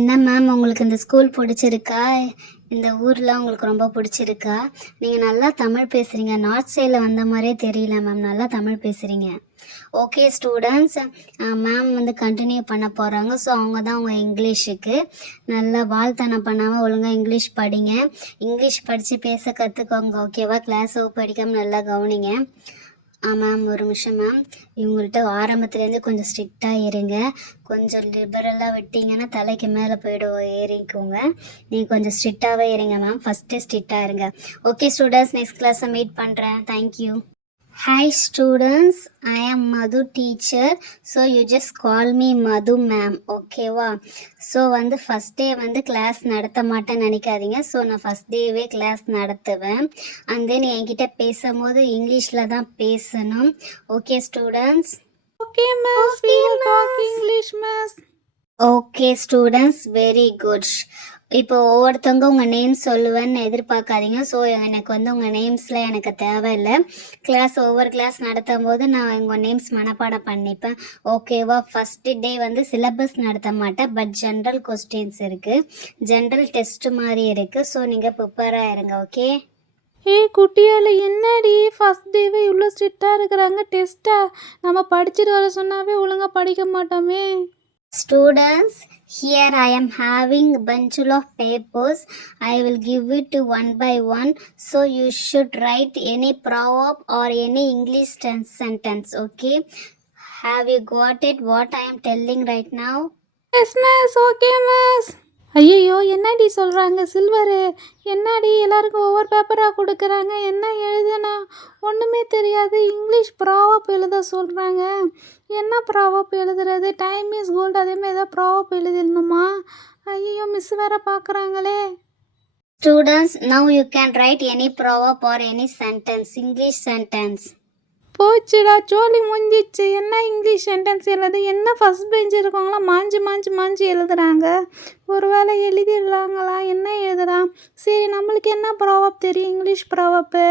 என்ன மேம் உங்களுக்கு இந்த ஸ்கூல் பிடிச்சிருக்கா? இந்த ஊர்லாம் உங்களுக்கு ரொம்ப பிடிச்சிருக்கா? நீங்க நல்லா தமிழ் பேசுறீங்க. நார்த் சைட்ல வந்த மாரியே தெரியல மேம். நல்லா தமிழ் பேசுறீங்க. ஓகே ஸ்டூடண்ட்ஸ், மேம் வந்து கன்டினியூ பண்ண போகிறாங்க. ஸோ அவங்க தான் உங்கள் இங்கிலீஷுக்கு நல்லா வாழ்த்தனம் பண்ணாமல் ஒழுங்காக இங்கிலீஷ் படிங்க. இங்கிலீஷ் படித்து பேச கற்றுக்கோங்க. ஓகேவா? கிளாஸ் படிக்காமல் நல்லா கவனிங்க. மேம் ஒரு நிமிஷம் மேம். இவங்கள்ட்ட ஆரம்பத்துலேருந்து கொஞ்சம் ஸ்ட்ரிக்டாக இருங்க. கொஞ்சம் லிபரலாக விட்டிங்கன்னா தலைக்கு மேலே போய்டும், ஏறிக்கோங்க. நீங்கள் கொஞ்சம் ஸ்ட்ரிக்டாகவே இருங்க மேம். ஃபஸ்ட்டு ஸ்ட்ரிக்டாக இருங்க. ஓகே ஸ்டூடெண்ட்ஸ், நெக்ஸ்ட் கிளாஸை மீட் பண்ணுறேன். Thank you. Hi students, I am Madhu teacher. So you just call me Madhu ma'am. ஓகேவா? ஸோ வந்து ஃபஸ்ட் டே வந்து கிளாஸ் நடத்த மாட்டேன்னு நினைக்காதீங்க. ஸோ நான் ஃபஸ்ட் டேவே கிளாஸ் நடத்துவேன். அண்ட் தென் என்கிட்ட பேசும்போது இங்கிலீஷில் தான் பேசணும். Okay students? Okay miss, we will talk English miss. Okay students, very good. இப்போ ஒவ்வொருத்தவங்க உங்கள் நேம்ஸ் சொல்லுவேன்னு எதிர்பார்க்காதீங்க. ஸோ எனக்கு வந்து உங்கள் நேம்ஸ்லாம் எனக்கு தேவையில்லை. ஒவ்வொரு கிளாஸ் நடத்தும் போது நான் உங்கள் நேம்ஸ் மனப்பாடம் பண்ணிப்பேன். ஓகேவா? ஃபஸ்ட்டு டே வந்து சிலபஸ் நடத்த மாட்டேன். பட் ஜென்ரல் கொஸ்டின்ஸ் இருக்குது, ஜென்ரல் டெஸ்ட் மாதிரி இருக்குது. ஸோ நீங்கள் ப்ரிப்பேராக இருங்க. ஓகே? குட்டியால் என்னடி ஃபஸ்ட் டேவே இவ்வளோ ஸ்ட்ரிக்டாக இருக்கிறாங்க? டெஸ்ட்டா? நம்ம படிச்சுட்டு வர சொன்னாவே ஒழுங்காக படிக்க மாட்டோமே. Students, here I am having a bunch of papers. I will give it to one by one. So you should write any proverb or any English sentence. Okay? Have you got it? What I am telling right now? Yes miss, okay miss. ஐயோ என்னடி சொல்கிறாங்க சில்வரு? என்னடி எல்லாருக்கும் ஒவ்வொரு பேப்பராக கொடுக்குறாங்க? என்ன எழுதுனா ஒன்றுமே தெரியாது. இங்கிலீஷ் ப்ராவப் எழுத சொல்கிறாங்க. என்ன ப்ராவப் எழுதுறது? டைம் இஸ் கோல்டு அதேமாதிரி ஏதாவது ப்ராவப் எழுதிடணுமா? ஐயோ மிஸ் வேறு பார்க்குறாங்களே. Students, now you can write any proverb or any sentence, English sentence. போச்சுடா, ஜோலி முடிஞ்சிச்சு. என்ன இங்கிலீஷ் சென்டென்ஸ் எழுது? என்ன ஃபஸ்ட் பெஞ்ச் இருக்கவங்களாம் மாஞ்சி எழுதுறாங்க. ஒரு வேளை எழுதிடலாங்களா? என்ன எழுதுறான்? சரி, நம்மளுக்கு என்ன ப்ராவப் தெரியும்? English proverb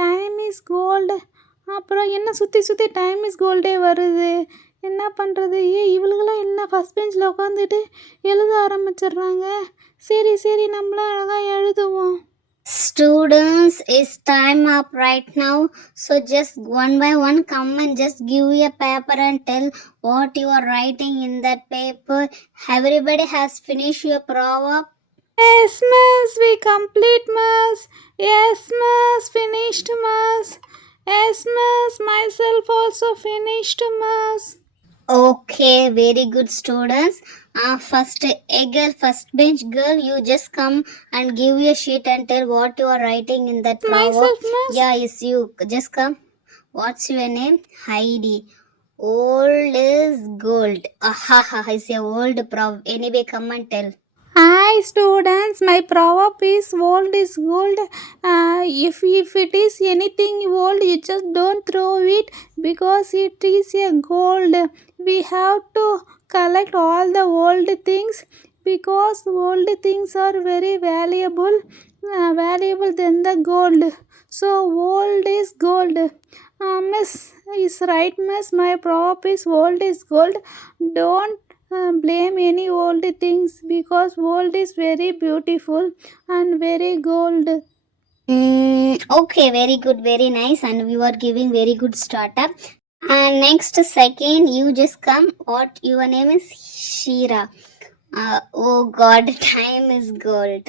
time is gold. அப்புறம் என்ன சுற்றி டைம் இஸ் கோல்டே வருது. என்ன பண்ணுறது? இவளுக்கெல்லாம் என்ன ஃபஸ்ட் பெஞ்சில் உட்காந்துட்டு எழுத ஆரம்பிச்சிடுறாங்க. சரி நம்மளும் அழகாக எழுதுவோம். Students, it's time up right now. So just one by one come and just give a paper and tell what you are writing in that paper. Everybody has finished your proverb? Yes miss, we complete miss. Yes miss, finished miss. Yes miss, myself also finished miss. Okay, very good students. First bench girl, you just come and give your sheet and tell what you are writing in that proverb. Myself miss? Yeah, it's you. Just come. What's your name? Heidi. Old is gold. Ahaha, it's a old proverb. Anyway, come and tell. Hi students, my proverb is old is gold. If it is anything old, you just don't throw it because it is a gold. We have to collect all the old things because old things are very valuable than the gold. So old is gold. Miss is right miss, my proverb is old is gold. Don't blame any old things because old is very beautiful and very gold. Okay, very good, very nice, and you are giving very good startup. And next second, you just come. What your name is? Shira. Oh God, time is gold.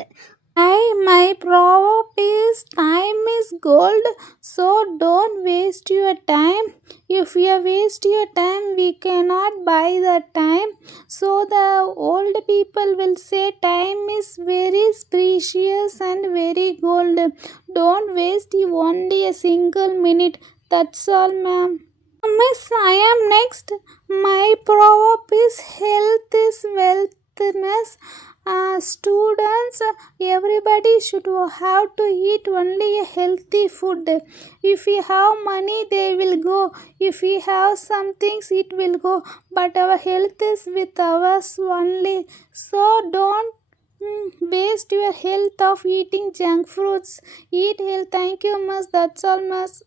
My proverb is time is gold, so don't waste your time. If you waste your time, we cannot buy the time. So the old people will say time is very precious and very gold. Don't waste only a single minute. That's all, ma'am. Miss, I am next. My proverb is health is wealth, miss. Students, everybody should have to eat only a healthy food. If we have money, they will go. If we have some things, it will go. But our health is with us only. So don't waste your health of eating junk fruits. Eat health. Thank you, miss. That's all, miss.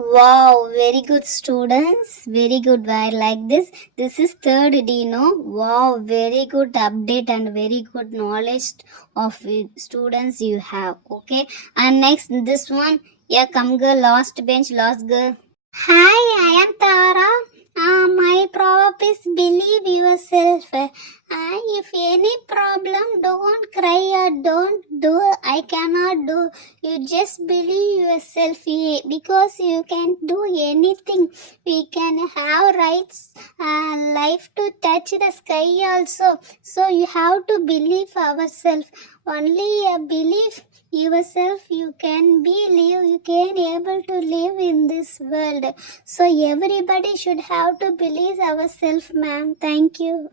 Wow, very good students. Very good. I like this. This is third Dino. Wow, very good update and very good knowledge of students you have. Okay. And next this one. Yeah, come girl, last bench, last girl. Hi, I am Tara. My proverb is believe yourself. If any problem, don't cry or don't do. I cannot do. You just believe yourself because you can do anything. We can have rights, life to touch the sky also. So you have to believe ourselves. Only a belief yourself you can you can able to live in this world, so everybody should have to believe ourselves, ma'am. Thank you.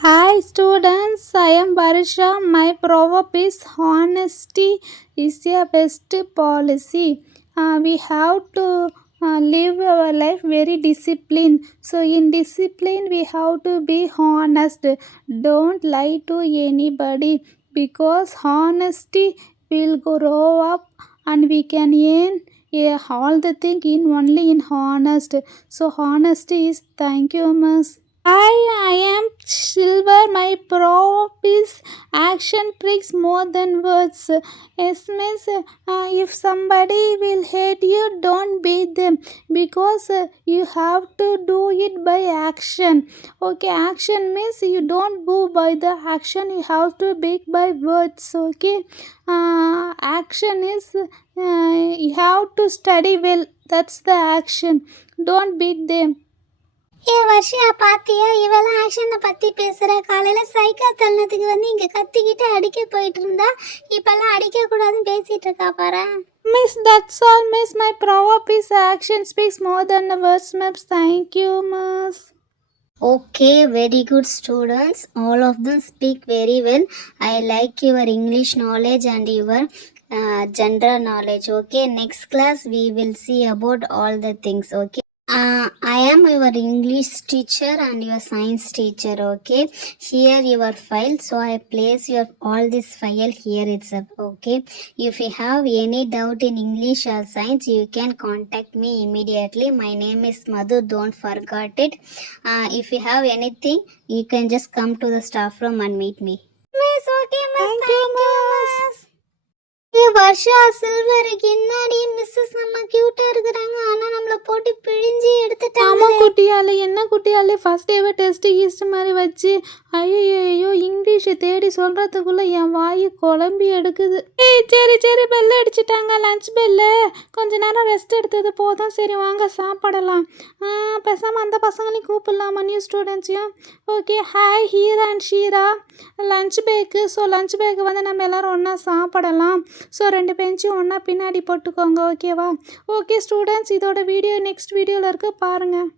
Hi students, I am Barisha. My proverb is honesty is a best policy. We have to live our life very disciplined. So in discipline we have to be honest. Don't lie to anybody because honesty will grow up and we can earn all the thing in only in honest. So honesty is thank you, miss. I am Silver. My proverb is action speaks more than words. Yes, miss. If somebody will hate you, don't beat them because you have to do it by action. Okay, action means you don't go by the action. You have to beat by words. Okay, action is you have to study well. That's the action. Don't beat them. வருஷா பாத்தியா, இவெல்லாம் ஆக்ஷனை பத்தி பேசுற. காலையில சைக்கிள் தள்ளனதுக்கு இங்க கத்திக்கிட்டு அடிக்க போயிட்டு இருந்தா, இப்பெல்லாம் அடிக்க கூடாதுன்னு பேசிட்டு இருக்கா பாரு. Miss, that's all, miss. My proverb is action speaks more than the words, miss. Thank you, miss. Okay, very good students. All of them speak very well. I like your English knowledge and your general knowledge. Okay, next class we will see about all the things. Okay. I am your English teacher and your science teacher. Okay, here your file, so I place your all this file here itself. Okay, if you have any doubt in English or science, you can contact me immediately. My name is Madhu, don't forget it. If you have anything, you can just come to the staff room and meet me. Miss, okay, miss. Thank you, miss. வருஷா சில்வருக்கு என்னடி மிஸ்ஸஸ் நம்ம கியூட்டா இருக்கிறாங்க, ஆனா நம்மள போட்டு பிழிஞ்சி எடுத்துட்டாங்க. ஆமா குட்டியாலே, என்ன குட்டியாலே ஃபர்ஸ்ட் டேவே டெஸ்ட் கீஸ்ட் மாதிரி வச்சு ஐயோ இங்கிலீஷை தேடி சொல்கிறதுக்குள்ளே என் வாய் குழம்பி எடுக்குது. சரி பெல் அடிச்சிட்டாங்க, லஞ்ச் பெல்லு. கொஞ்ச நேரம் ரெஸ்ட் எடுத்தது போதும், சரி வாங்க சாப்பிடலாம். பேசாமல் அந்த பசங்களையும் கூப்பிடலாமா, நியூ ஸ்டூடெண்ட்ஸையும். Okay, hi Heera and Sheera. Lunch bag, so lunch bag வந்து நம்ம எல்லோரும் ஒன்றா சாப்பிடலாம். ஸோ 2 பெஞ்சும் ஒன்றா பின்னாடி போட்டுக்கோங்க, ஓகேவா? ஓகே ஸ்டூடெண்ட்ஸ், இதோட வீடியோ நெக்ஸ்ட் வீடியோவில் இருக்குது பாருங்கள்.